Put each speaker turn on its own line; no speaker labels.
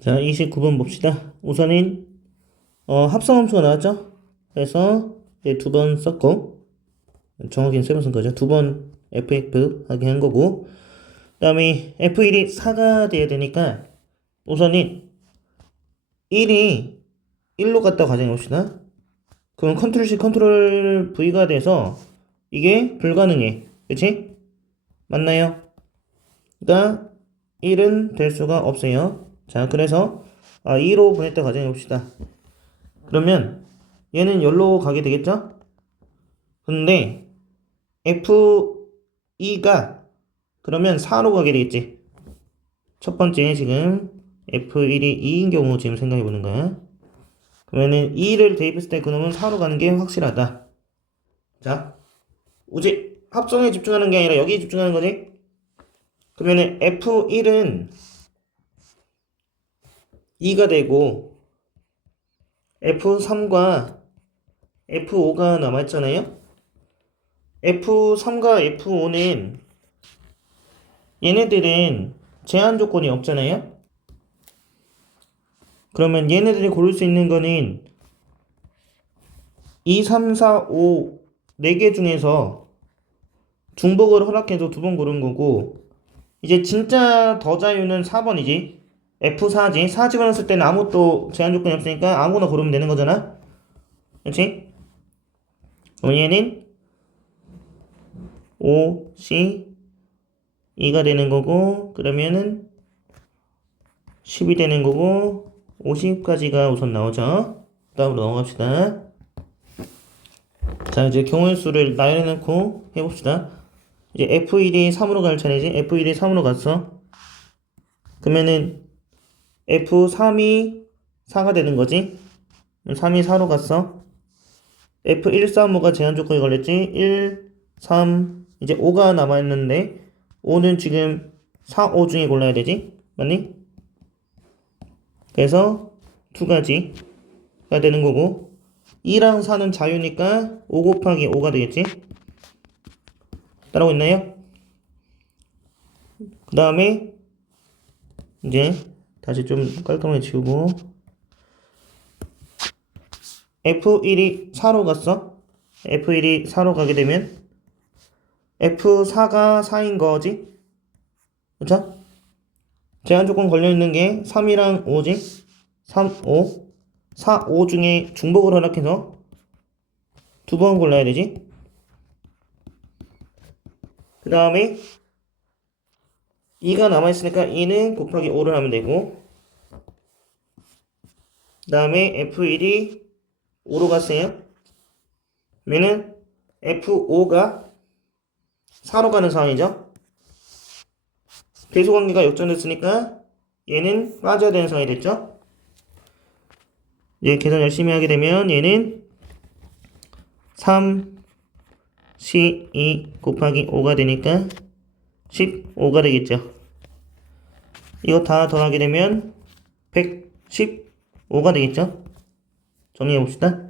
자, 29번 봅시다. 우선은 어, 합성함수가 나왔죠? 그래서 이제 두 번 썼고 정확히는 세번 쓴 거죠. 두 번 FF 하게 한 거고 그 다음에 F1이 4가 돼야 되니까 우선은 1이 1로 갔다 가정해 봅시다. 그럼 컨트롤 C 컨트롤 V가 돼서 이게 불가능해. 그치? 맞나요? 그러니까 1은 될 수가 없어요. 자, 그래서 아, 2로 보냈다 가정해 봅시다. 그러면 얘는 열로 가게 되겠죠? 근데 F2가 그러면 4로 가게 되겠지. 첫 번째 지금 F1이 2인 경우 지금 생각해 보는 거야. 그러면은 2를 대입했을 때 그놈은 4로 가는 게 확실하다. 자, 우지 합성에 집중하는 게 아니라 여기에 집중하는 거지. 그러면은 F1은 2가 되고 F3과 F5가 남아있잖아요. F3과 F5는 얘네들은 제한 조건이 없잖아요. 그러면 얘네들이 고를 수 있는 거는 2, 3, 4, 5, 4개 중에서 중복을 허락해서 두 번 고른 거고 이제 진짜 더 자유는 4번이지. F4지. 4 집어넣었을 때는 아무것도 제한 조건이 없으니까 아무거나 고르면 되는 거잖아. 그렇지? 그럼 얘는 5, C, 2가 되는 거고 그러면은 10이 되는 거고 50까지가 우선 나오죠. 다음으로 넘어갑시다. 자 이제 경우의 수를 나열해 놓고 해봅시다. 이제 F1이 3으로 갈 차례지. F1이 3으로 갔어. 그러면은 F3이 4가 되는 거지. 3이 4로 갔어. F1, 3, 5가 제한 조건이 걸렸지. 1, 3, 이제 5가 남아있는데 5는 지금 4, 5 중에 골라야 되지. 맞니? 그래서 두 가지가 되는 거고 2랑 4는 자유니까 5 곱하기 5가 되겠지. 따라오고 있나요? 그 다음에 이제 다시 좀 깔끔하게 지우고 F1이 4로 갔어. F1이 4로 가게 되면 F4가 4인 거지. 그쵸? 제한 조건 걸려있는 게 3이랑 5지. 3, 5. 4, 5 중에 중복을 허락해서 두 번 골라야 되지. 그 다음에 2가 남아있으니까 2는 곱하기 5를 하면 되고 그 다음에 F1이 5로 갔어요. 그러면은 F5가 4로 가는 상황이죠. 대소관계가 역전됐으니까 얘는 빠져야 되는 상황이 됐죠. 이제 계산 열심히 하게 되면 얘는 3 12 곱하기 5가 되니까 15가 되겠죠. 이거 다 더하게 되면 115가 되겠죠. 정리해 봅시다.